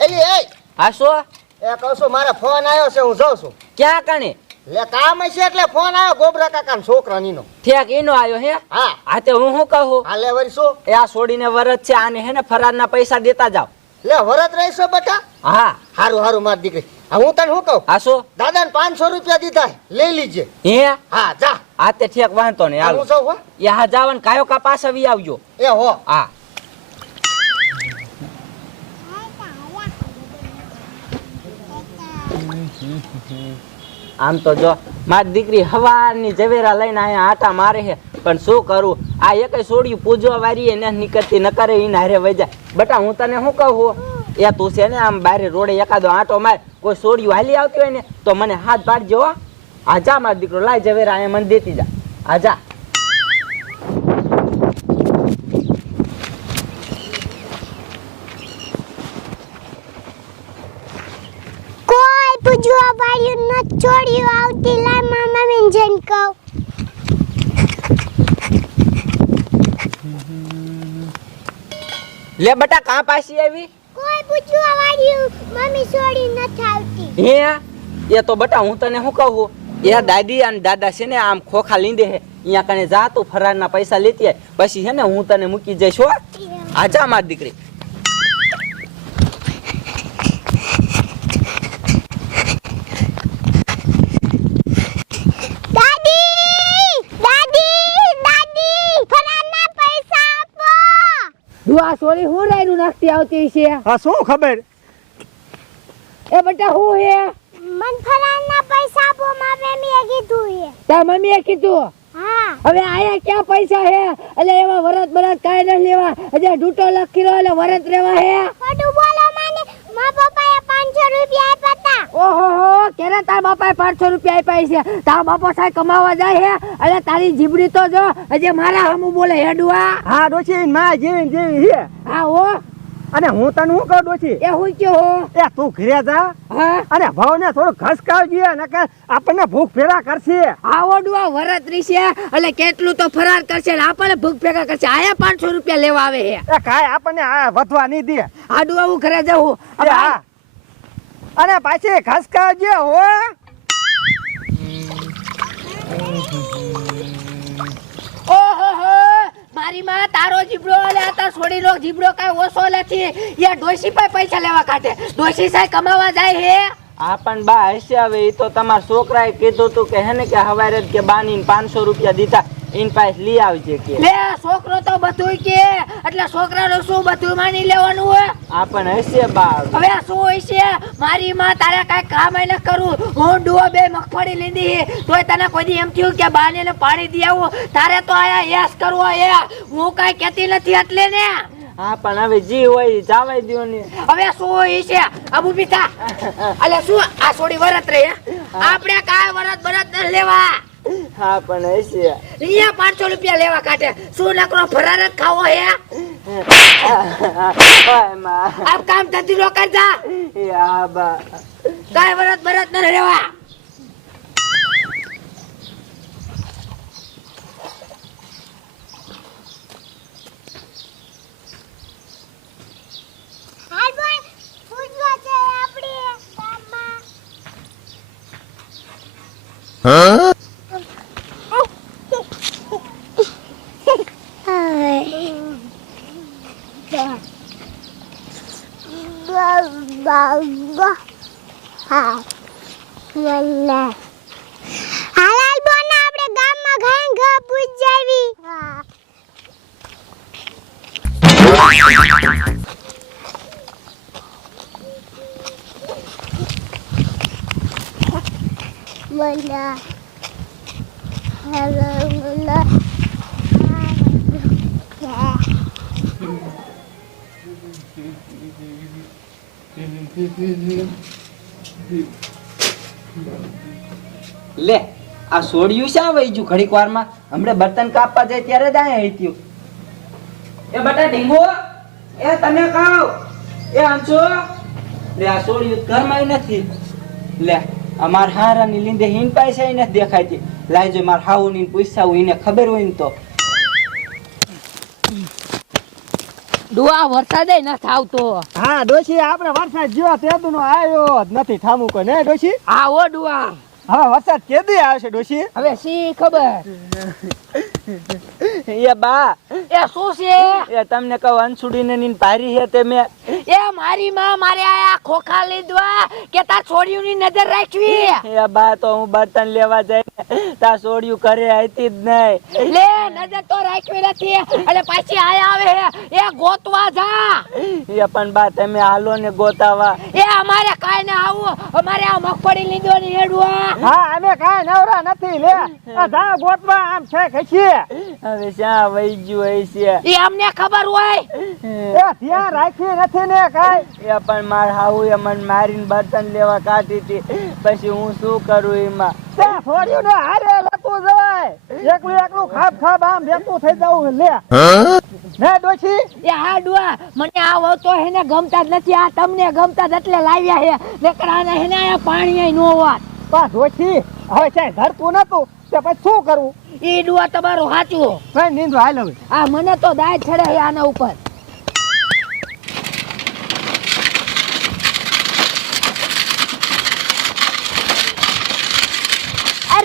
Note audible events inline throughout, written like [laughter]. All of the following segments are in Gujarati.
એલી એ હા શું? એ કહું છું મારે ફોન આવ્યો છે હું જાઉં છું. ક્યાં કણે? લે કામ છે એટલે ફોન આવ્યો ગોબરા કાકા છોકરાનીનો. ઠેક એનો આવ્યો હે? હા. તે હું શું કહું? હાલે વળી શું? એ આ છોડીને વરત છે આને હે ને ફરારના પૈસા દેતા જાવ લે વરત રહીશો બેટા? હા. હારું હારું માર દીકરી. હું તને શું કહું? આ શું? દાદાને પાંચસો રૂપિયા દીધા લઈ લીજે. હે હા જા. આ તે ઠેક વાંધો ને હાલ. હું હો. એ હા જાવન કાયો કા પાસ આવી આવજો. એ હો. હા. આમ તો જો મારી દીકરી હવારની ઝવેરા લઈને અહીંયા આટા મારે છે. પણ શું કરું? આ એકય છોડ્યું પૂજવા વારી એને નીકળતી ન કરે એને હારે વજા બટા હું તને શું કહું એ તું છે ને આમ બારે રોડે એકાદો આંટો માર, કોઈ છોડ્યું હાલી આવતી હોય ને, તો મને હાથ પાડજો હો. જા મારો દીકરો, લાય જવેરા અહીંયા મને દેતી જા. આ જા. કોઈ પૂજવા વાળ્યું ન છોડ્યું આવતી, લાય મામા મેં જઈને કહું. લે બટા કાં પાછી આવી? કોઈ પૂછવા વાળ્યું મમ્મી છોડી નથી આવતી હે? એ તો બટા હું તને શું કહું? એ દાદી અને દાદા છે ને આમ ખોખા લીંદે હે અહીંયા કને જા તું ફરારના પૈસા લેતી. પછી છે ને હું તને મૂકી જઈશ હો. આજા મારી દીકરી દાદી દાદી દાદી ફરાના પૈસા આપો સોરી હું રાયનું નાખતી આવતી છે? હા શું ખબર? એ બેટા હું હે? મનફરાના પૈસા આપો મારે મેં કીધું છે. તાર મમ્મીએ કીધું? હા. હવે આયા ક્યાં પૈસા હે? એટલે એવા વરત બરત કાંઈ નથી લેવા. હજી ડૂટો લખી રહ્યો એટલે વરત રેવા હે ખોટું બોલો માને મા પપ્પાએ પાંચસો રૂપિયા આપ્યા હતા ઓહો હો તાર બાપાએ પાંચસો રૂપિયા આપ્યા છે. તાર બાપો સાહેબ કમાવા જાય હે? એટલે તારી જીબડી તો જો હજી મારા હમું બોલે હેડુઆ હા ડોશી માં જેવી જેવી છે. હા હો. અને હું તને શું કહું ડોશી? એ હું કે હો? એ તું ઘરે જા. અને ભાવ ને થોડું ઘસકાવજે નકર આપણને ભૂખ ફેરા કરશે. આવડવા વરત રીશે. એટલે કેટલું તો ફરાર કરશે ને આપણને ભૂખ ભેગા કરશે. આયા પાંચસો રૂપિયા લેવા આવે હે. કાંઈ આપણને આ વધવા નહીં દે. આડુઆ હું ઘરે જાઉં. હા. અને પાછી હો ઓહો હો. મારી માં તારો જીબડો લે તાર છોડીનો જીબડો કાંઈ ઓછો નથી. યા ડોશી પાસે પૈસા લેવા કાઢે. ડોશી સાહેબ કમાવા જાય હે. આ પણ બા હશે હવે એ તો તમારા છોકરાએ કીધું તું કે હે ને કે હવારે જ કે બાની પાંચસો રૂપિયા દીધા. ઇન પાસ લઈ આવજે કે. લે છોકરો તો બધું કે એટલે છોકરાનું શું બધું માની લેવાનું હોય આ પણ હશે બા હવે શું છે મારી માં તારે કાઈ કામ ન કરું. હું ડુઓ બે મગફળી લીધી તોય તને કોઈ એમ થયું કે બાને ને પાણી દઈ આવું? તારે તો આયા યસ કરવો એ હું કઈ કહેતી નથી એટલે ને. હા પણ હવે જી હોય જાવાય દો ને. હવે શું હોય છે અબુ પિતા અલે શું? આ છોડી વરત રે આપણે કાય વરત બરત ન લેવા. હા પણ હશે અહીંયા પાંચસો રૂપિયા લેવા કાઢે. શું નકરો ફરાર જ ખાવો હે? આપ કામ ધંધી નો કરતા? યા બા. કાંઈ વરત બરત ન લેવા હાલ બોલ પૂજવા છે આપણે ગામમાં હાલાલ બોન આપણે ગામમાં ઘાણ ઘા પૂજ જાવી Mula. Yeah. લે, આ સોડિયું શા વઈ ગયું ઘડીક વારમાં? હમણે બર્તન કાપવા જાય ત્યારે દાય હેત્યું એ બટા ઢીંગો, એ તને ખાવ. એ આંચો. લે, આ સોળિયું ઘરમાં નથી. લે અમાર હારાની લીંદે હિન પૈસા નથી દેખાતી લાઈજો માર હાઉ ની પૂછાવું એને ખબર હોય ને તો. ડુઆ વરસાદે ન થાવતો. હા ડોશી આપણે વરસાદ જ્યો તેદુનો આવ્યો જ નથી થામું કોઈ ને ડોશી? આ ઓ ડુઆ હવે વરસાદ કેદી આવશે ડોશી? હવે શી ખબર? એ બા. એ શું છે? એ તમને કહું અનસુડીને ની પારી છે તે મેં. એ મારી માં મારે આયા ખોખા લીધવા કે તાર છોડીઓની નજર રાખવી? એ બા તો હું બર્તન લેવા જઈને [laughs] તા સોડિયું કરે આઈતી જ નહીં. લે નજર તો રાખવી નથી. અને પાછી આયા આવે એ ગોતવા જા. એ પણ બા તમે હાલો ને ગોતાવા. એ અમારે કાય ને આવું. અમારે આ મગફળી લીધો ની હેડવા હા અમે કાય નવરા નથી લે. આ જા ગોતવા આમ છે ખસી હવે શા વહી ગયું એ અમને ખબર હોય. એ ધ્યાન રાખી નથી ને કાય એ પણ માર હાવું એ મને મારીને બર્તન લેવા કાઢી હતી. પછી હું શું કરું એમાં? તે છોડ્યું ને હારે લેતું જવાય એકલું એકલું ખાબ ખાબ આમ બેઠું થઈ જવું લે. ને ડોશી? એ હા ડુઆ મને આ વહતો હેને ગમતા જ નથી આ તમને ગમતા જ એટલે લાવ્યા હે નકર આને આ પાણી નો હોત. પા ડોશી હવે છે ધરતું નતું તે પછી શું કરવું ઈ ડુઆ તમારું સાચું કઈ નીંદ હાલ હવે. આ મને તો દાય છડે આના ઉપર આ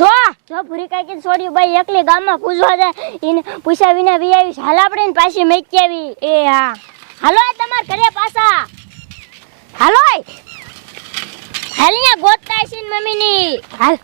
છો? જો ભૂરી કાકી છોડ્યું ભાઈ એકલી ગામમાં પૂછવા જાય, એને પૂછ્યા વિના વી આવી હાલ આપણે ને પાછી મેકી આવી. એ હા. હાલો તમાર ઘરે પાછા. હાલો. હાલ અહીંયા ગોતતા છે મમ્મીની. હાલ.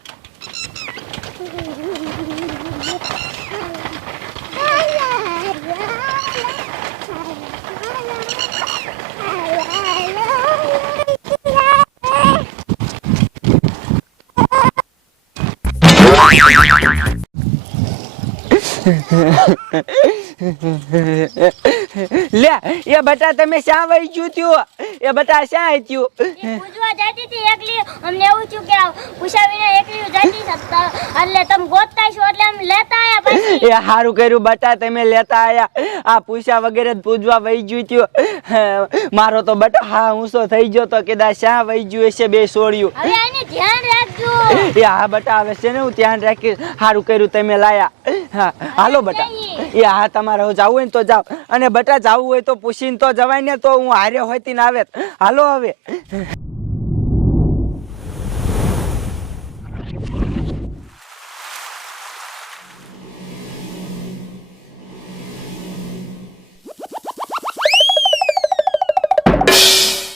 લે એ બટા તમે શા વહી ગયું એ બટા શા થયું. પૂજવા જતી હતી એકલી. અમને એવું થયું કે પૂછાવીને એકલી જતી એટલે તમે ગોતતા છો એટલે અમે લેતા આયા પછી. એ સારું કર્યું બટા તમે લેતા આયા. આ પૂછા વગેરે જ પૂજવા વહી ગયું થયું. મારો તો બટા હા ઊંસો થઈ ગયો તો કે દા શા વહી ગયું હશે બે સોળ્યું. હવે આને ધ્યાન રાખજો. એ હા બટા આવે છે ને હું ધ્યાન રાખીશ? સારું કર્યું તમે લાયા. હા હાલો બટા. એ હા તમારે હવે જવું હોય ને તો જાવ અને બટા જવું હોય તો પૂછીને તો જવાય ને તો હું હારે હોયતી ને આવે હાલો હવે.